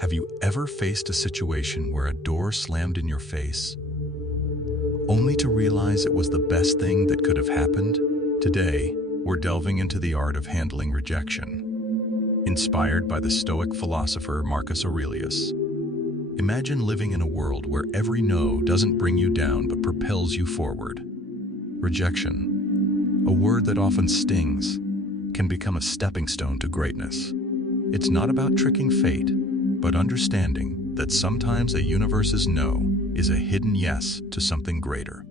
Have you ever faced a situation where a door slammed in your face, only to realize it was the best thing that could have happened? Today, we're delving into the art of handling rejection, inspired by the Stoic philosopher Marcus Aurelius. Imagine living in a world where every no doesn't bring you down but propels you forward. Rejection, a word that often stings, can become a stepping stone to greatness. It's not about tricking fate, but understanding that sometimes a universe's no is a hidden yes to something greater.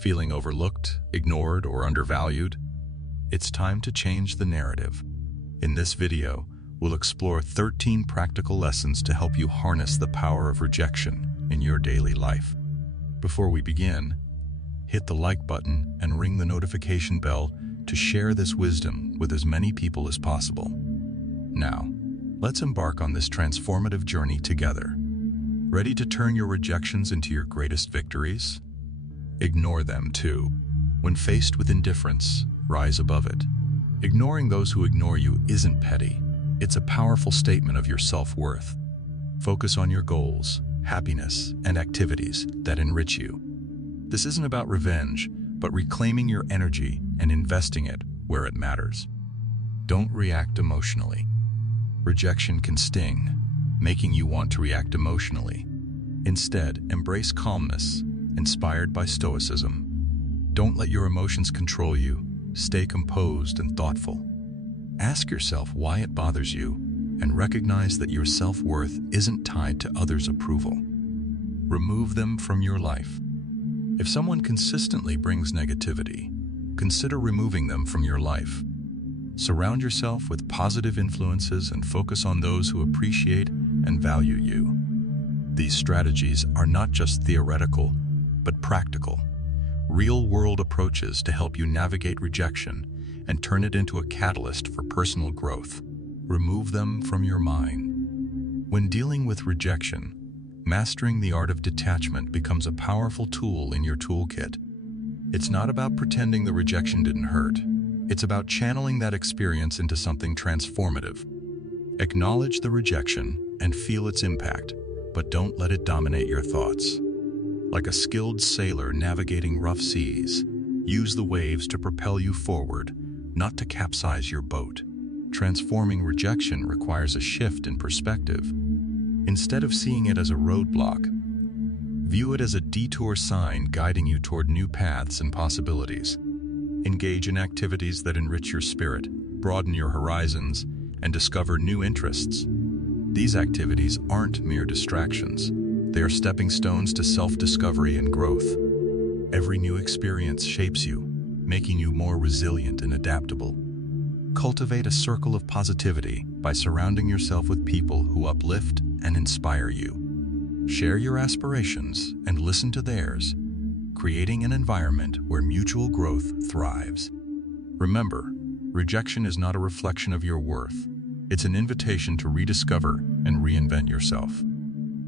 Feeling overlooked, ignored, or undervalued? It's time to change the narrative. In this video, we'll explore 13 practical lessons to help you harness the power of rejection in your daily life. Before we begin, hit the like button and ring the notification bell to share this wisdom with as many people as possible. Now, let's embark on this transformative journey together. Ready to turn your rejections into your greatest victories? Ignore them too. When faced with indifference, rise above it. Ignoring those who ignore you isn't petty. It's a powerful statement of your self-worth. Focus on your goals, happiness, and activities that enrich you. This isn't about revenge, but reclaiming your energy and investing it where it matters. Don't react emotionally. Rejection can sting, making you want to react emotionally. Instead, embrace calmness, inspired by Stoicism. Don't let your emotions control you. Stay composed and thoughtful. Ask yourself why it bothers you, and recognize that your self-worth isn't tied to others' approval. Remove them from your life. If someone consistently brings negativity, consider removing them from your life. Surround yourself with positive influences and focus on those who appreciate and value you. These strategies are not just theoretical, but practical, real-world approaches to help you navigate rejection and turn it into a catalyst for personal growth. Remove them from your mind. When dealing with rejection, mastering the art of detachment becomes a powerful tool in your toolkit. It's not about pretending the rejection didn't hurt. It's about channeling that experience into something transformative. Acknowledge the rejection and feel its impact, but don't let it dominate your thoughts. Like a skilled sailor navigating rough seas, use the waves to propel you forward, not to capsize your boat. Transforming rejection requires a shift in perspective. Instead of seeing it as a roadblock, view it as a detour sign guiding you toward new paths and possibilities. Engage in activities that enrich your spirit, broaden your horizons, and discover new interests. These activities aren't mere distractions. They are stepping stones to self-discovery and growth. Every new experience shapes you, making you more resilient and adaptable. Cultivate a circle of positivity by surrounding yourself with people who uplift and inspire you. Share your aspirations and listen to theirs, creating an environment where mutual growth thrives. Remember, rejection is not a reflection of your worth. It's an invitation to rediscover and reinvent yourself.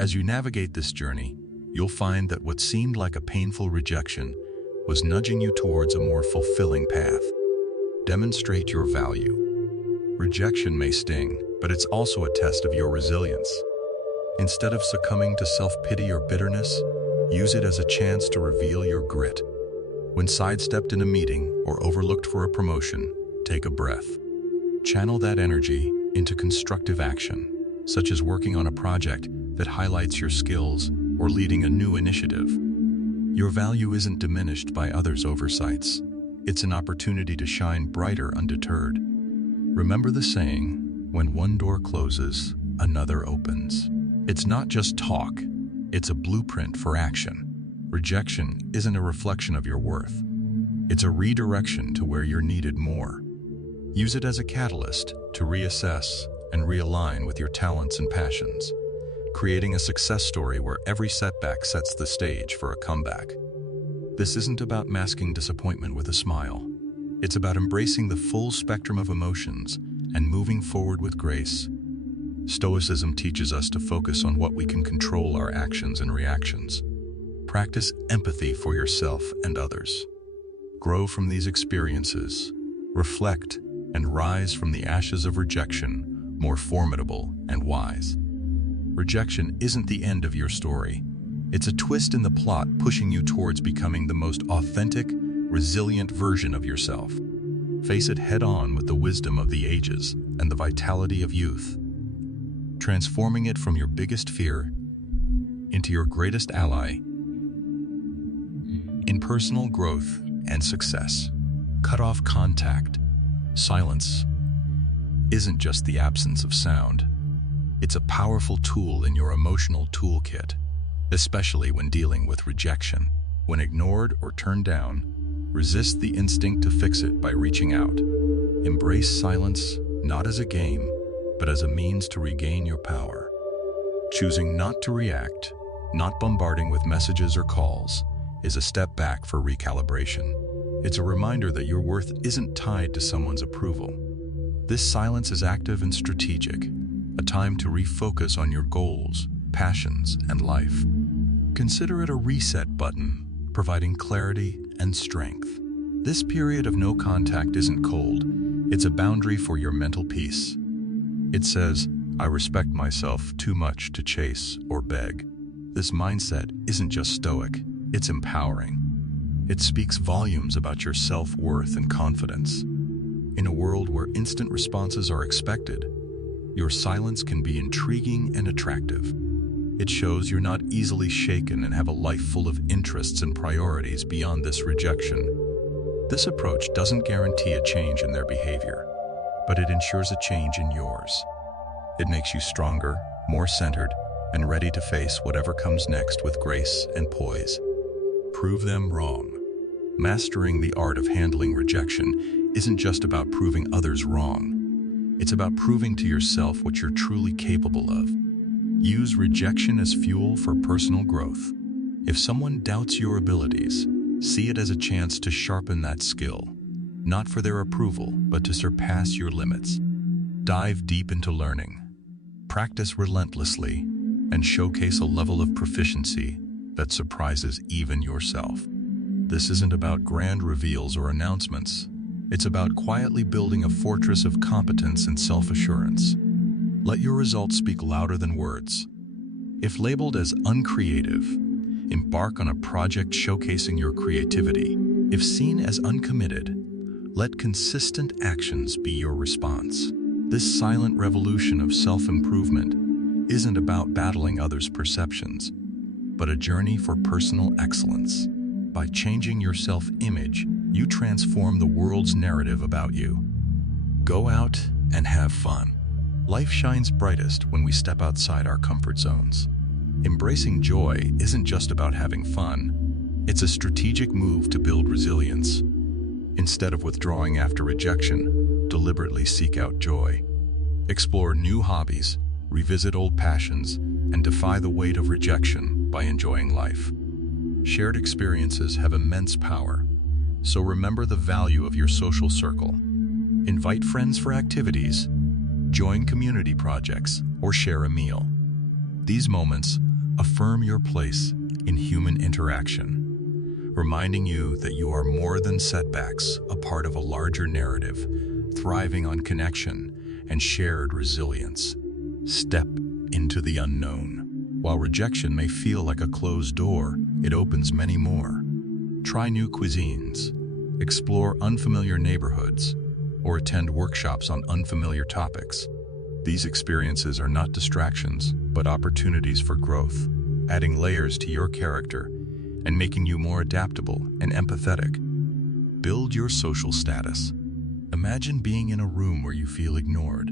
As you navigate this journey, you'll find that what seemed like a painful rejection was nudging you towards a more fulfilling path. Demonstrate your value. Rejection may sting, but it's also a test of your resilience. Instead of succumbing to self-pity or bitterness, use it as a chance to reveal your grit. When sidestepped in a meeting or overlooked for a promotion, take a breath. Channel that energy into constructive action, such as working on a project that highlights your skills or leading a new initiative. Your value isn't diminished by others' oversights. It's an opportunity to shine brighter undeterred. Remember the saying, when one door closes, another opens. It's not just talk, it's a blueprint for action. Rejection isn't a reflection of your worth. It's a redirection to where you're needed more. Use it as a catalyst to reassess and realign with your talents and passions, creating a success story where every setback sets the stage for a comeback. This isn't about masking disappointment with a smile. It's about embracing the full spectrum of emotions and moving forward with grace. Stoicism teaches us to focus on what we can control: our actions and reactions. Practice empathy for yourself and others. Grow from these experiences, reflect, and rise from the ashes of rejection more formidable and wise. rejection isn't the end of your story. It's a twist in the plot pushing you towards becoming the most authentic, resilient version of yourself. Face it head-on with the wisdom of the ages and the vitality of youth, transforming it from your biggest fear into your greatest ally in personal growth and success. Cut off contact. Silence isn't just the absence of sound. It's a powerful tool in your emotional toolkit, especially when dealing with rejection. When ignored or turned down, resist the instinct to fix it by reaching out. Embrace silence not as a game, but as a means to regain your power. Choosing not to react, not bombarding with messages or calls, is a step back for recalibration. It's a reminder that your worth isn't tied to someone's approval. This silence is active and strategic, a time to refocus on your goals, passions, and life. Consider it a reset button, providing clarity and strength. This period of no contact isn't cold, it's a boundary for your mental peace. It says, I respect myself too much to chase or beg. This mindset isn't just stoic, it's empowering. It speaks volumes about your self-worth and confidence. In a world where instant responses are expected, your silence can be intriguing and attractive. It shows you're not easily shaken and have a life full of interests and priorities beyond this rejection. This approach doesn't guarantee a change in their behavior, but it ensures a change in yours. It makes you stronger, more centered, and ready to face whatever comes next with grace and poise. Prove them wrong. Mastering the art of handling rejection isn't just about proving others wrong. It's about proving to yourself what you're truly capable of. Use rejection as fuel for personal growth. If someone doubts your abilities, see it as a chance to sharpen that skill, not for their approval, but to surpass your limits. Dive deep into learning. Practice relentlessly, and showcase a level of proficiency that surprises even yourself. This isn't about grand reveals or announcements. It's about quietly building a fortress of competence and self-assurance. Let your results speak louder than words. If labeled as uncreative, embark on a project showcasing your creativity. If seen as uncommitted, let consistent actions be your response. This silent revolution of self-improvement isn't about battling others' perceptions, but a journey for personal excellence. By changing your self-image, you transform the world's narrative about you. Go out and have fun. Life shines brightest when we step outside our comfort zones. Embracing joy isn't just about having fun. It's a strategic move to build resilience. Instead of withdrawing after rejection, deliberately seek out joy. Explore new hobbies, revisit old passions, and defy the weight of rejection by enjoying life. Shared experiences have immense power, so remember the value of your social circle. Invite friends for activities, join community projects, or share a meal. These moments affirm your place in human interaction, reminding you that you are more than setbacks, a part of a larger narrative, thriving on connection and shared resilience. Step into the unknown. While rejection may feel like a closed door, it opens many more. Try new cuisines, explore unfamiliar neighborhoods, or attend workshops on unfamiliar topics. These experiences are not distractions, but opportunities for growth, adding layers to your character and making you more adaptable and empathetic. Build your social status. Imagine being in a room where you feel ignored.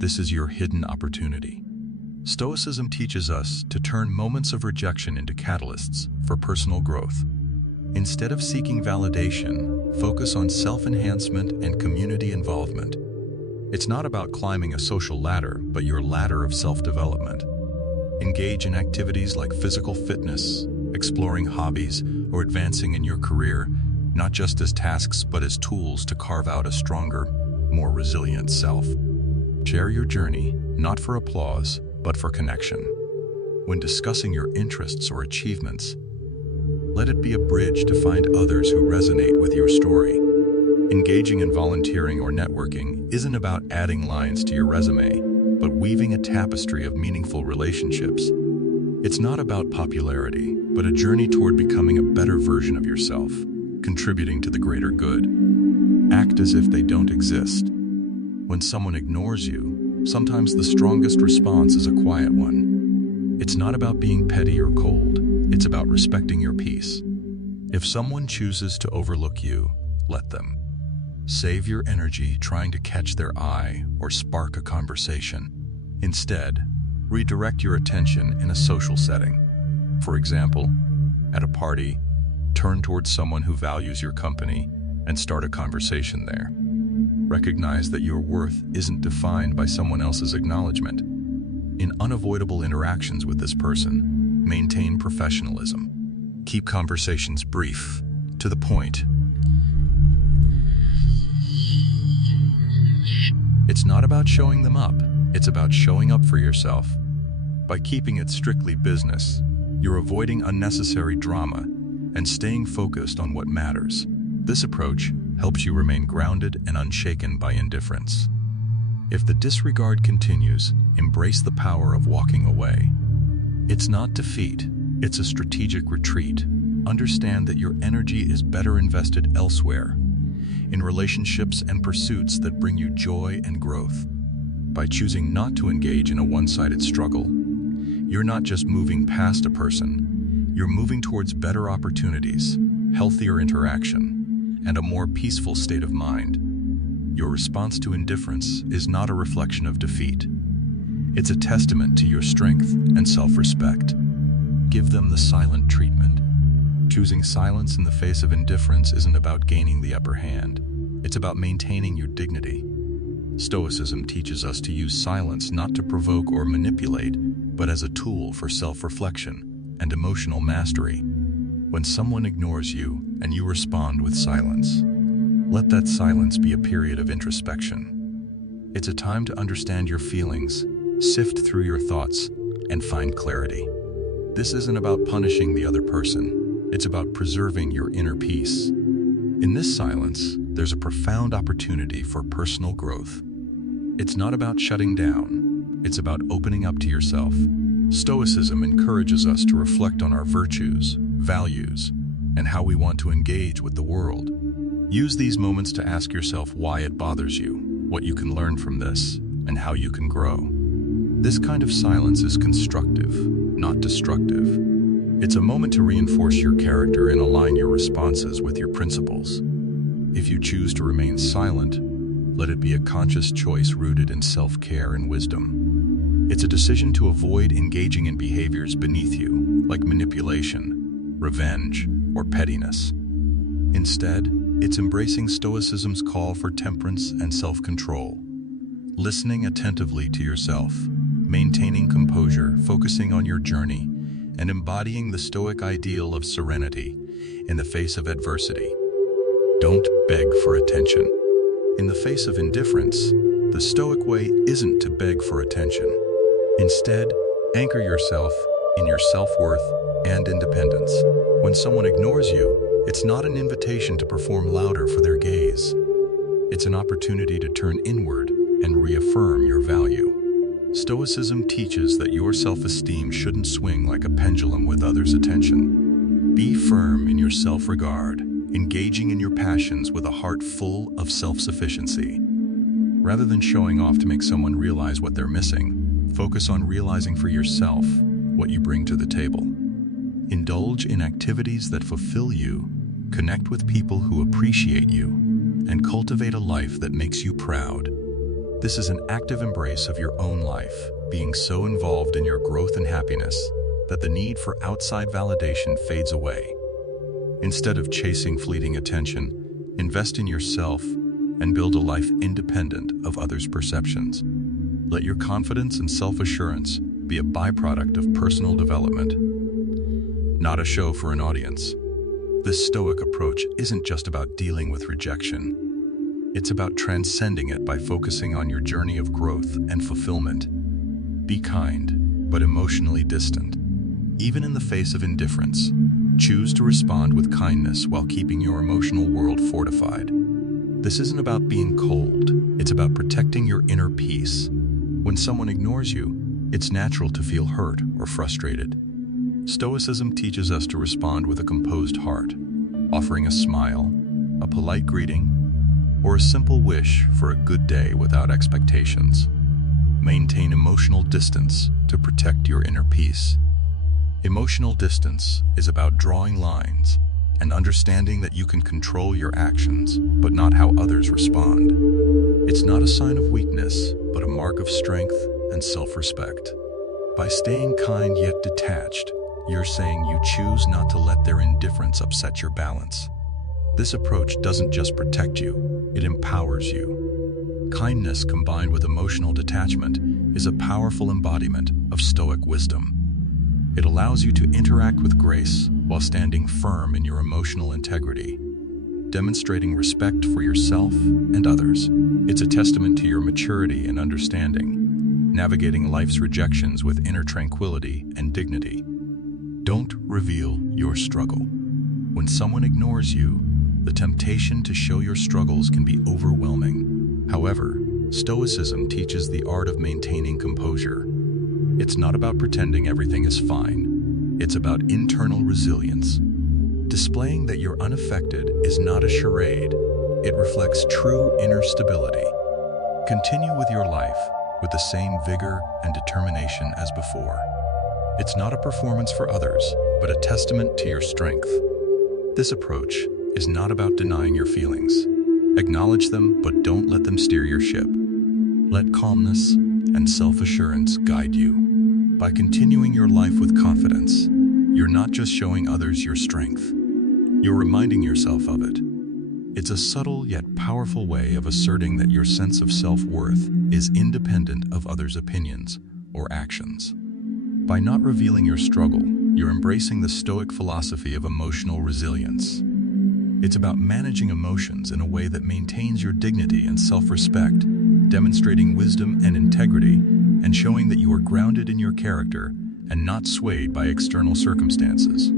This is your hidden opportunity. Stoicism teaches us to turn moments of rejection into catalysts for personal growth. Instead of seeking validation, focus on self-enhancement and community involvement. It's not about climbing a social ladder, but your ladder of self-development. Engage in activities like physical fitness, exploring hobbies, or advancing in your career, not just as tasks, but as tools to carve out a stronger, more resilient self. Share your journey, not for applause, but for connection. When discussing your interests or achievements, let it be a bridge to find others who resonate with your story. Engaging in volunteering or networking isn't about adding lines to your resume, but but weaving a tapestry of meaningful relationships. It's not about popularity, but a journey toward becoming a better version of yourself, contributing to the greater good. Act as if they don't exist. When someone ignores you, sometimes the strongest response is a quiet one. It's not about being petty or cold, it's about respecting your peace. If someone chooses to overlook you, let them. Save your energy trying to catch their eye or spark a conversation. Instead, redirect your attention in a social setting. For example, at a party, turn towards someone who values your company and start a conversation there. Recognize that your worth isn't defined by someone else's acknowledgement. In unavoidable interactions with this person, maintain professionalism. Keep conversations brief, to the point. It's not about showing them up, it's about showing up for yourself. By keeping it strictly business, you're avoiding unnecessary drama and staying focused on what matters. This approach helps you remain grounded and unshaken by indifference. If the disregard continues, embrace the power of walking away. It's not defeat, it's a strategic retreat. Understand that your energy is better invested elsewhere, in relationships and pursuits that bring you joy and growth. By choosing not to engage in a one-sided struggle, you're not just moving past a person, you're moving towards better opportunities, healthier interaction, and a more peaceful state of mind. Your response to indifference is not a reflection of defeat. It's a testament to your strength and self-respect. Give them the silent treatment. Choosing silence in the face of indifference isn't about gaining the upper hand. It's about maintaining your dignity. Stoicism teaches us to use silence not to provoke or manipulate, but as a tool for self-reflection and emotional mastery. When someone ignores you and you respond with silence, let that silence be a period of introspection. It's a time to understand your feelings, sift through your thoughts, and find clarity. This isn't about punishing the other person. It's about preserving your inner peace. In this silence, there's a profound opportunity for personal growth. It's not about shutting down. It's about opening up to yourself. Stoicism encourages us to reflect on our virtues, values, and how we want to engage with the world. Use these moments to ask yourself why it bothers you, what you can learn from this, and how you can grow. This kind of silence is constructive, not destructive. It's a moment to reinforce your character and align your responses with your principles. If you choose to remain silent, let it be a conscious choice rooted in self-care and wisdom. It's a decision to avoid engaging in behaviors beneath you, like manipulation, revenge, or pettiness. Instead, it's embracing Stoicism's call for temperance and self-control. Listening attentively to yourself, maintaining composure, focusing on your journey, and embodying the Stoic ideal of serenity in the face of adversity. Don't beg for attention. In the face of indifference, the Stoic way isn't to beg for attention. Instead, anchor yourself in your self-worth and independence. When someone ignores you, it's not an invitation to perform louder for their gaze. It's an opportunity to turn inward and reaffirm your value. Stoicism teaches that your self-esteem shouldn't swing like a pendulum with others' attention. Be firm in your self-regard, engaging in your passions with a heart full of self-sufficiency. Rather than showing off to make someone realize what they're missing, focus on realizing for yourself what you bring to the table. Indulge in activities that fulfill you, connect with people who appreciate you, and cultivate a life that makes you proud. This is an active embrace of your own life, being so involved in your growth and happiness that the need for outside validation fades away. Instead of chasing fleeting attention, invest in yourself and build a life independent of others' perceptions. Let your confidence and self-assurance be a byproduct of personal development, not a show for an audience. This Stoic approach isn't just about dealing with rejection. It's about transcending it by focusing on your journey of growth and fulfillment. Be kind, but emotionally distant. Even in the face of indifference, choose to respond with kindness while keeping your emotional world fortified. This isn't about being cold, it's about protecting your inner peace. When someone ignores you, it's natural to feel hurt or frustrated. Stoicism teaches us to respond with a composed heart, offering a smile, a polite greeting, or a simple wish for a good day without expectations. Maintain emotional distance to protect your inner peace. Emotional distance is about drawing lines and understanding that you can control your actions, but not how others respond. It's not a sign of weakness, but a mark of strength and self-respect. By staying kind yet detached, you're saying you choose not to let their indifference upset your balance. This approach doesn't just protect you, it empowers you. Kindness combined with emotional detachment is a powerful embodiment of Stoic wisdom. It allows you to interact with grace while standing firm in your emotional integrity, demonstrating respect for yourself and others. It's a testament to your maturity and understanding, navigating life's rejections with inner tranquility and dignity. Don't reveal your struggle. When someone ignores you, the temptation to show your struggles can be overwhelming. However, Stoicism teaches the art of maintaining composure. It's not about pretending everything is fine. It's about internal resilience. Displaying that you're unaffected is not a charade. It reflects true inner stability. Continue with your life with the same vigor and determination as before. It's not a performance for others, but a testament to your strength. This approach is not about denying your feelings. Acknowledge them, but don't let them steer your ship. Let calmness and self-assurance guide you. By continuing your life with confidence, you're not just showing others your strength, you're reminding yourself of it. It's a subtle yet powerful way of asserting that your sense of self-worth is independent of others' opinions or actions. By not revealing your struggle, you're embracing the Stoic philosophy of emotional resilience. It's about managing emotions in a way that maintains your dignity and self-respect, demonstrating wisdom and integrity, and showing that you are grounded in your character and not swayed by external circumstances.